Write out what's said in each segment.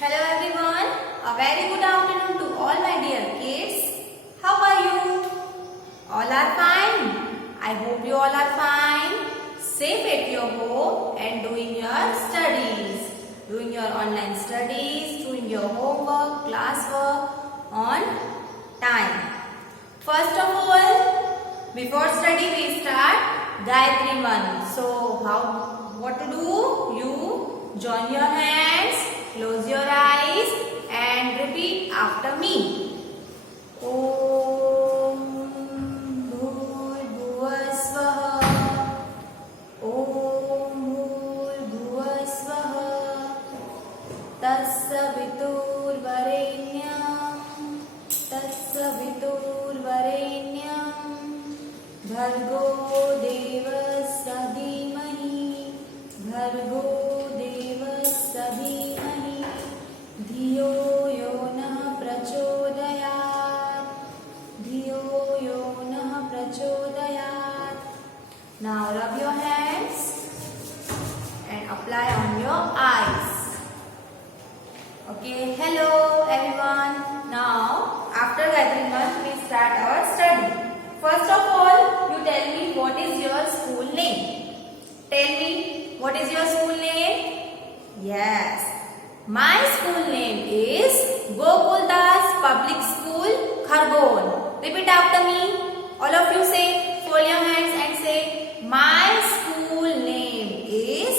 Hello everyone, a very good afternoon to all my dear kids. How are you? All are fine. I hope you all are fine, safe at your home and doing your studies. Doing your online studies, doing your homework, classwork on time. First of all, before study we start Gayatri Mantra. So what to do? You join your hands, close your eyes and repeat after me. Om Bhurbhuvah Swaha. Om Bhurbhuvah Swaha. Tatsaviturvarenyam. Tatsaviturvarenyam. Bhargo Devasya Dhimahi. Bhargo Devasya Dhimahi. Dhiyo yo nah prachodayat. Dhiyo yo nah prachodayat. Now rub your hands and apply on your eyes. Okay, hello everyone. Now after Gayatri Mantra we start our study. First of all, you tell me what is your school name. Tell me what is your school name? Yes, my school name is Gokuldas Public School, Khargone. Repeat after me. All of you say, fold your hands and say, my school name is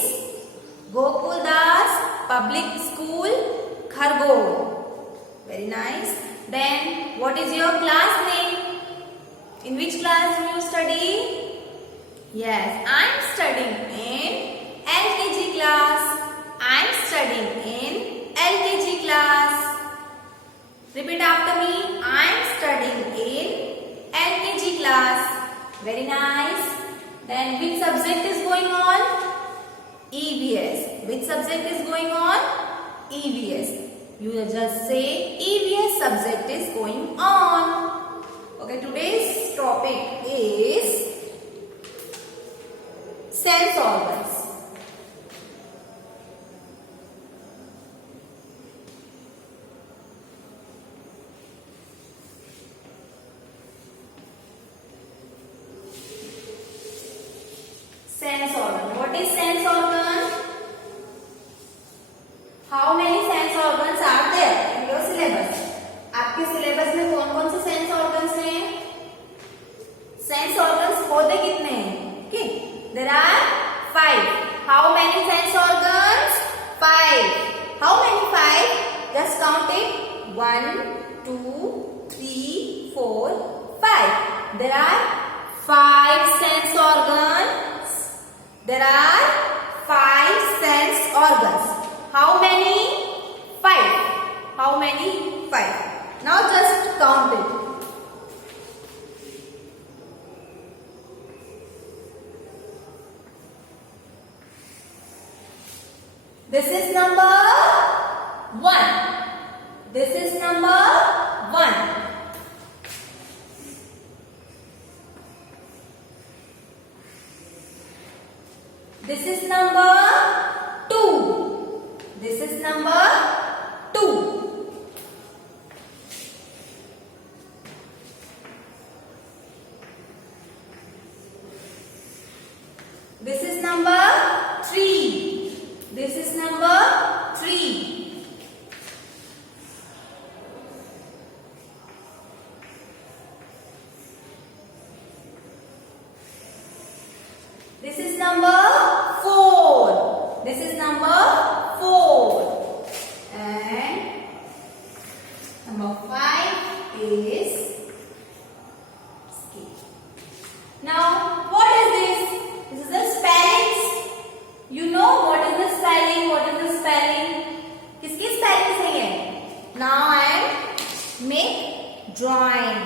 Gokuldas Public School, Khargone. Very nice. Then, what is your class name? In which class do you study? Yes, I am studying in LKG class. I am studying in LKG class. Repeat after me. I am studying in LKG class. Very nice. Then which subject is going on? EVS. Which subject is going on? EVS. You just say EVS subject is going on. Okay, today's topic is sense organs. Sense organ. What is sense organ? How many sense organs are there in your syllabus? आपके syllabus में कौन-कौन से sense organs हैं? Sense organs होते कितने हैं? Okay, there are 5. How many sense organs? 5. How many 5? Just count it. 1, 2, 3, 4, 5. There are 5 sense organs. There are 5 sense organs. How many? 5. How many? 5. Now just count it. This is number 1. This is number 1. This is number 2. This is number 2. This is number 3. This is number 3. This is number 4. This is number 4. And number 5 is skin. Now, what is this? This is the spellings. You know what is the spelling? What is the spelling? किसकी spelling सही है? Now I am make drawing.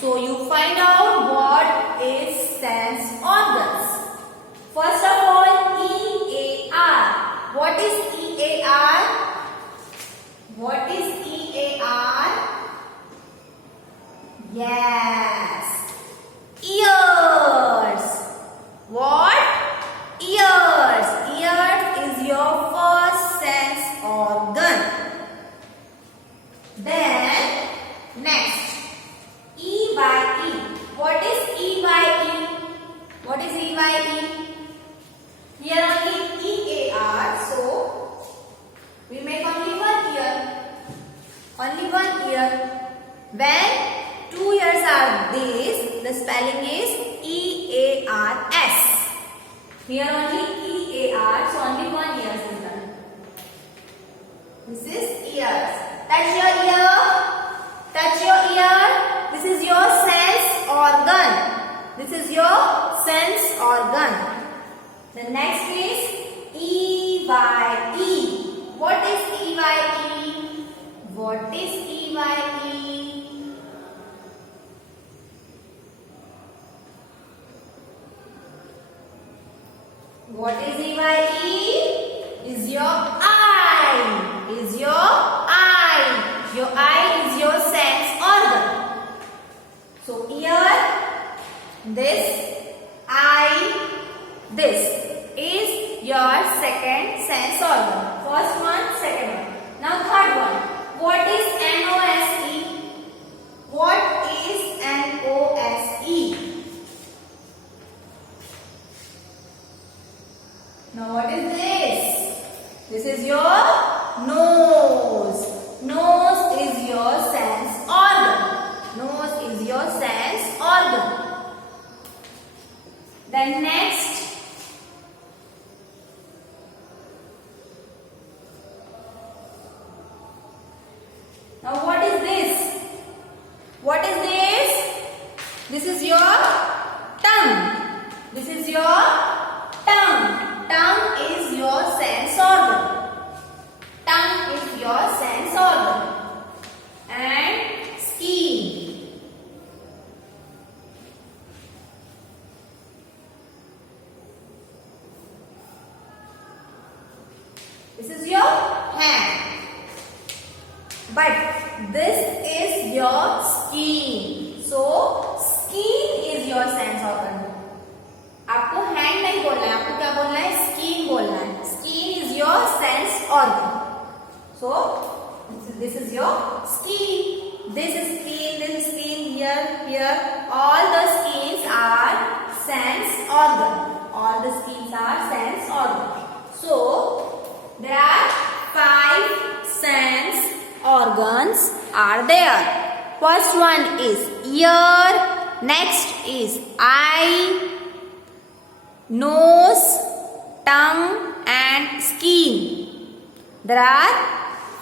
So you find out what is sense organs. First of all, EAR. What is EAR? What is EAR? Yes. Ears. What? Ears. Ears is your first sense organ. Here only EAR, so only one ears is done. This is ears. Touch your ear. Touch your ear. This is your sense organ. This is your sense organ. The next is EYE. What is EYE? What is EYE? What is EYE? Is your eye. Is your eye. Your eye is your sense organ. So ear, this, eye, this is your second sense organ. First one, second one. Now third one. What is NOSE? What is NOSE? Now what is this? This is your nose. Nose is your sense organ. Nose is your sense organ. Then next, now what is this? What is this? This is your tongue. This is your tongue. Tongue is your sense organ. Tongue is your sense organ. And skin. This is your hand. But this is your skin. So skin is your sense organ. आपको hand नहीं बोलना है, आपको क्या बोलना है? Skin बोलना है. Skin is your sense organ. So this is your skin. This is skin. This is skin. Here all the skins are sense organ. All the skins are sense organ. So there are 5 सेंस organs are there. First one is ear, next is eye, nose, tongue and skin. There are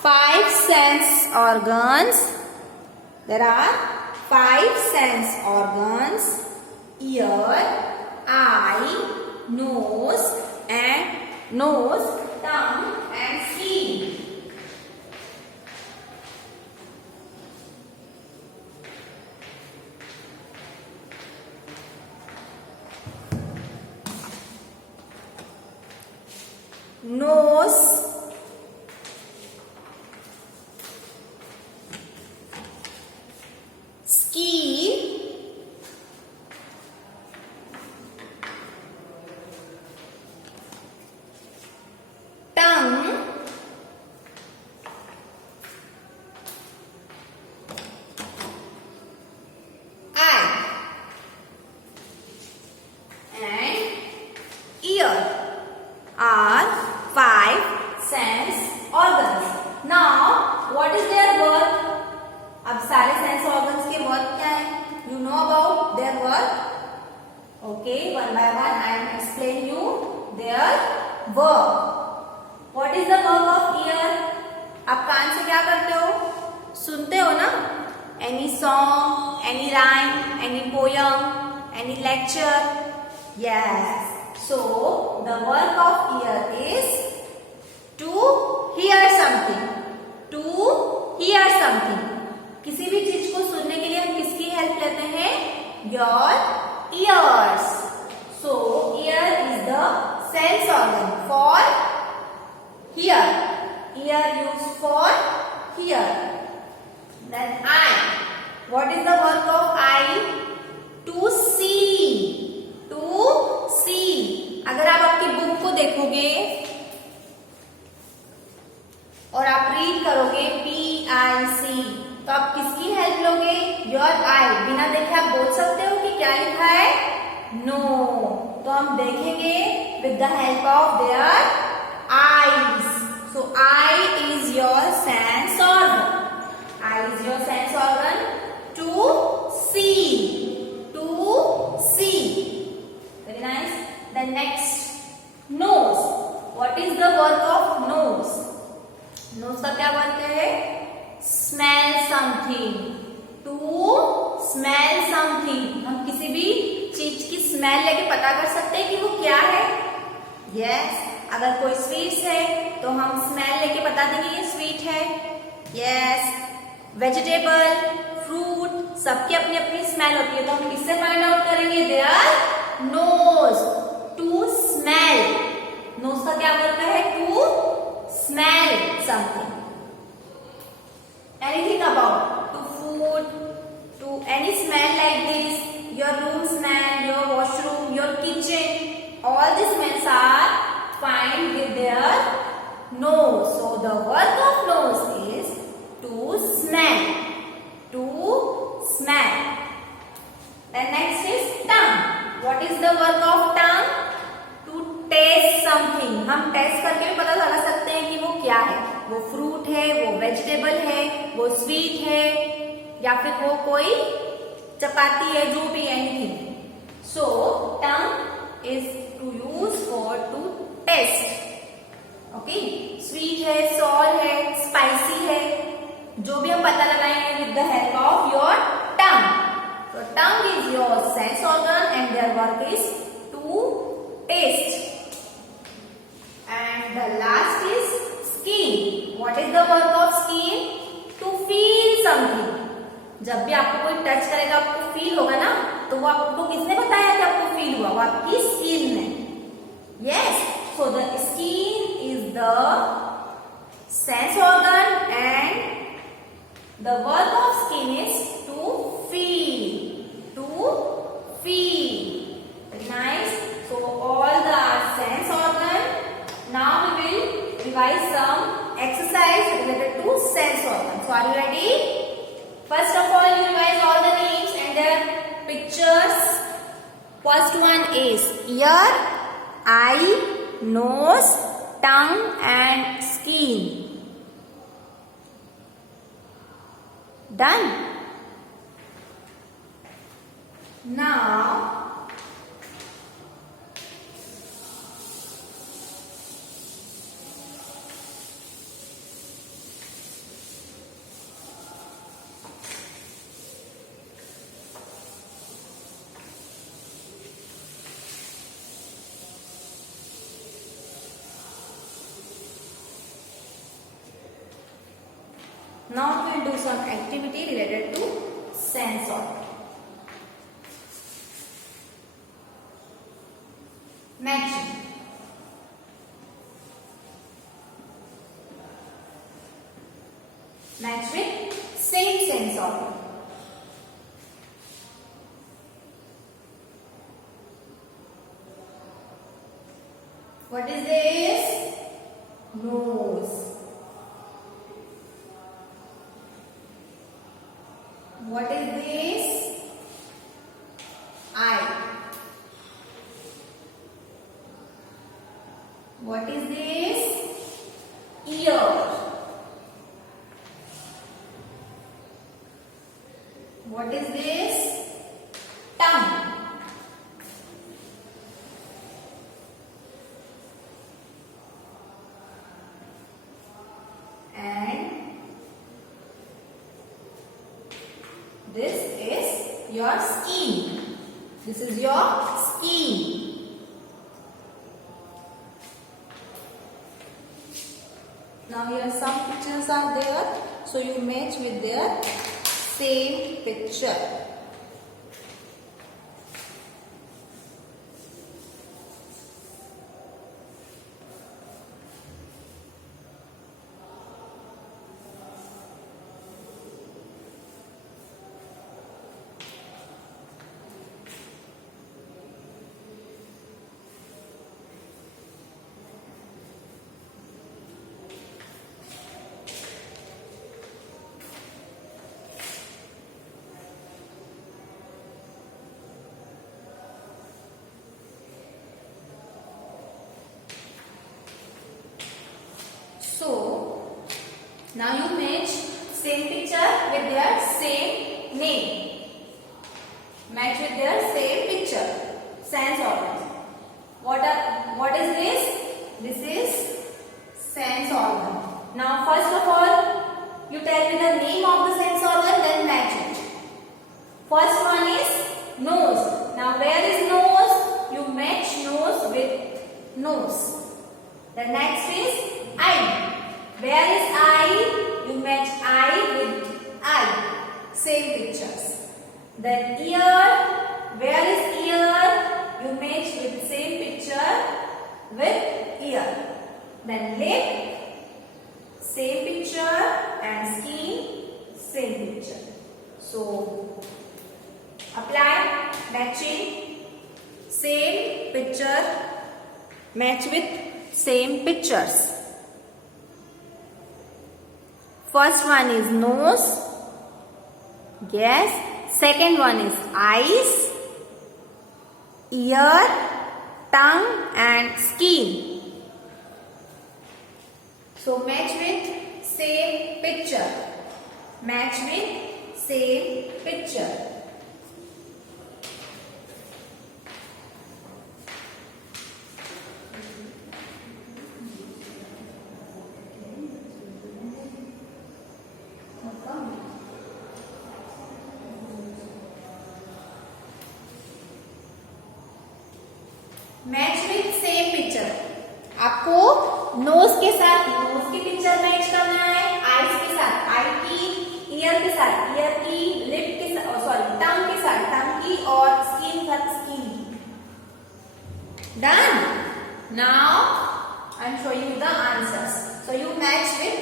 5 sense organs. There are 5 sense organs: ear, eye, nose, tongue and skin. Nose, skin, tongue, eye and ear are 5 sense organs. Now what is their work? अब सारे sense organs के work क्या है? You know about their work? Okay, one by one I am explain you their work. What is the work of ear? आप कान से क्या करते हो? सुनते हो ना? Any song, any rhyme, any poem, any lecture? Yes. So the work of ear is to hear something. To hear something. किसी भी चीज को सुनने के लिए हम किसकी हेल्प लेते हैं? Your ears. So ear is the sense organ for hear. Ear used for hear. Then eye. What is the work of eye? To see. To see. अगर आप आपकी बुक को देखोगे और आप रीड करोगे PIC, तो आप किसकी हेल्प लोगे? योर आई. बिना देखे आप बोल सकते हो कि क्या लिखा है? नो. तो हम देखेंगे with the help of their eyes. So eye is your sense organ. Eye is your sense organ to see. To see. Very nice. The next work of nose? Nose का क्या वर्क है? Smell something, to smell something. हम किसी भी चीज की smell लेके पता कर सकते हैं कि वो क्या है। यस, अगर कोई स्वीट्स है तो हम स्मेल लेके बता देंगे ये स्वीट है। यस, वेजिटेबल, फ्रूट, सबकी अपनी अपनी स्मेल होती है, तो हम किससे फाइंड आउट करेंगे? Their nose, to smell. Nose का क्या वर्क है? To smell something. Anything about to food, to any smell like this, your room smell, your washroom, your kitchen, all the smells are find with their nose. So the work of nose is to smell, to smell. Then next is tongue. What is the work of tongue? To taste something. हम test करके भी पता लगा सकते हैं कि वो क्या है। वो फ्रूट है, वो वेजिटेबल है, वो स्वीट है, या फिर वो कोई चपाती है, जो भी anything. So tongue is to use for to taste. Okay, sweet है, sour है, spicy है, जो भी हम पता लगाएंगे with the help of your tongue. So tongue is your sense organ and their work is to taste. And the last is skin. What is the work of skin? To feel something. जब भी आपको कोई touch करेगा आपको feel होगा ना, तो वो आपको किसने बताया कि आपको फील हुआ? वो आपकी स्किन ने। Yes, so the skin is the sense organ and the work of skin is to feel, to feel. Nice, so all the sense organ. Now we will revise some exercise related to sense organ. So are you ready? First of all, you revise all the names and their pictures. First one is ear, eye, nose, tongue and skin. Done. Now, now we will do some activity related to sense organ. Matching. Match with same sense organ. What is this? Nose. What is this? Eye. What is this? Ear. What is this? Tongue. This is your skin. This is your skin. Now here some pictures are there, so you match with their same picture. So now you match same picture with their same name. Match with their same picture. Sense organs. What is this? This is Now first of all, you tell me the name of the sense organ, then match it. First one is nose. Now where is nose? You match nose with nose. The next is eye. Where is eye? You match eye with eye. Same pictures. Then ear. Where is ear? You match with same picture with ear. Then lip. Same picture, and skin, same picture. So apply, matching, same picture, match with same pictures. First one is nose, yes. Second one is eyes, ear, tongue and skin. So match with same picture. Match with same picture. Match with same picture. आपको knows के साथ knows की picture match करना है, eyes के साथ आई की, year के साथ ईयर की, लिप के साथ सॉरी टंग के साथ टंग की और स्किन के साथ skin. Done. Now I am showing you the answers. So you match with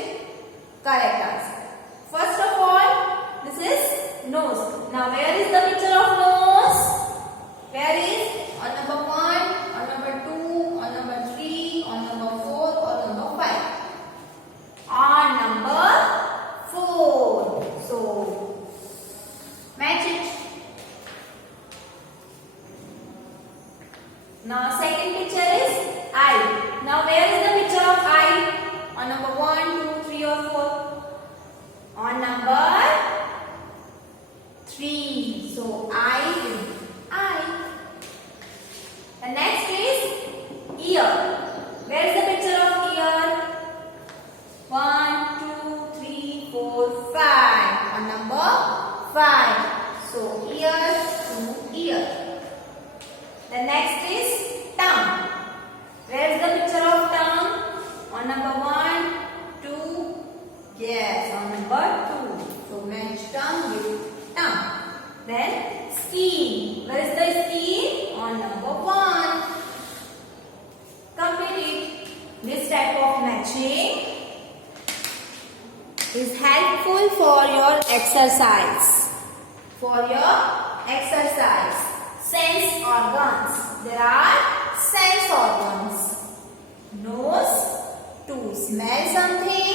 correct answer. First of all this is nose. Now where is the picture of nose? Where is? on number 1, on number 2, on number 3, on number 4, or number 5? On number 4. So match it. Now second picture is eye. Now where is the picture of eye? On number 1, 2, 3 or 4? On number 3. So eye is eye. The next is ear. Where is the picture of ear? 1, 2, 3, 4, 5. On number 5. So ear to ear. The next is tongue. Where is the picture of tongue? On number 1, 2. Yes, on number 2. So match tongue with tongue. Then skin. Where is the skin? On number 1. Complete it. This type of matching is helpful for your exercise. For your exercise. Sense organs. There are sense organs. Nose to smell something.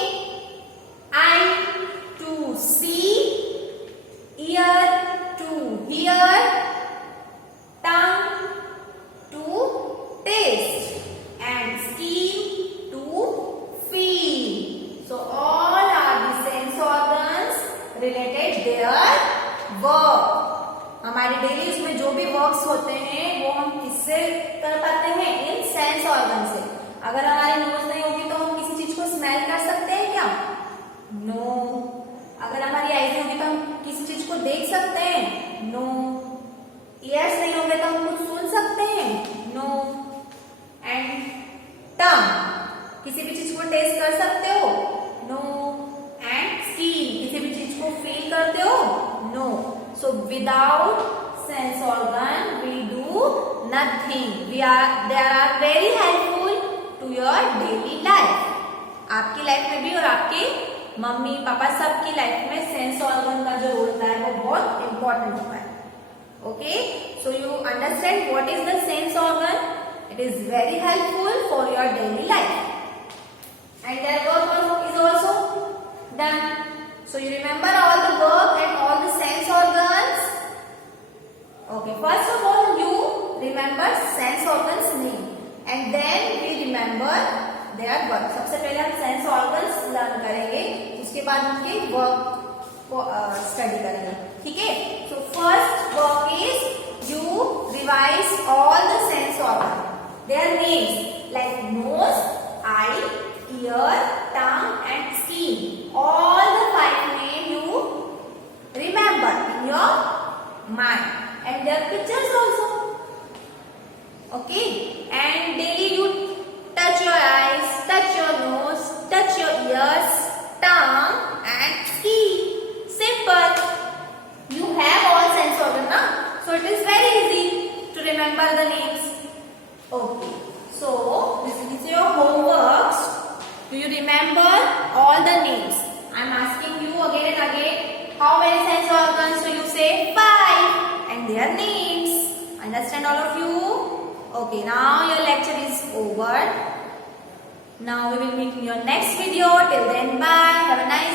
Eye to see. Ear to hear. Tongue to taste and skin to feel. So all are the sense organs related their work. हमारी daily उसमें जो भी works होते हैं वो हम किससे कर पाते हैं? इन सेंस ऑर्गन से. अगर हमारी नोज नहीं होगी तो हम किसी चीज को स्मेल कर सकते हैं क्या? नो. अगर हमारी आईज नहीं होगी तो हम किसी चीज को देख सकते हैं? नो. ईयर्स नहीं होंगे तो हम कुछ सुन सकते हैं? नो. एंड टंग, किसी भी चीज को टेस्ट कर सकते हो? नो. एंड स्किन, किसी भी चीज को फील करते हो? No. So without sense organ we do nothing. They are very helpful to your daily life. आपकी लाइफ में भी और आपके मम्मी पापा सबकी लाइफ में सेंस ऑर्गन का जो रोल होता है वो बहुत इंपॉर्टेंट होता है. Okay, so you understand what is the sense organ? It is very helpful for your daily life. And their work is also done. So you remember all the work and all the sense organs? Okay, first of all you remember sense organs name and then we remember their work. सबसे पहले हम sense organs learn करेंगे, उसके बाद उनके work को study करेंगे. ठीक है? So first work is you revise all the sense organs. Their names like nose, eye, ear, tongue and ears, tongue and feet. Simple. You have all sense organ, na? So it is very easy to remember the names. Okay. So this is your homeworks. Do you remember all the names? I am asking you again and again. How many sense organs? So you say 5 and their names. Understand all of you? Okay. Now your lecture is over. Now we will meet in your next video. Till then, bye. Have a nice